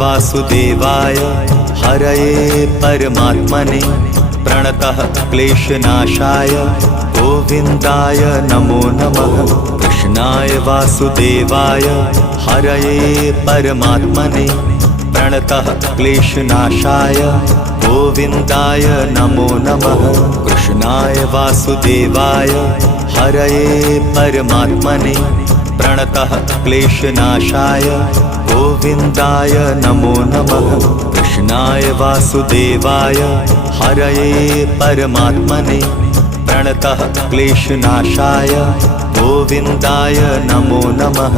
वासुदेवाय हरये परमात्मने प्रणतः क्लेशनाशाय गोविन्दाय नमो नमः। कृष्णाय वासुदेवाय हरये परमात्मने प्रणतः क्लेशनाशाय गोविन्दाय नमो नमः। कृष्णाय वासुदेवाय हरये परमात्मने प्रणतः क्लेशनाशाय गोविन्दाय नमो नमः। कृष्णाय वासुदेवाय हरये परमात्मने प्रणतः क्लेशनाशाय गोविन्दाय नमो नमः।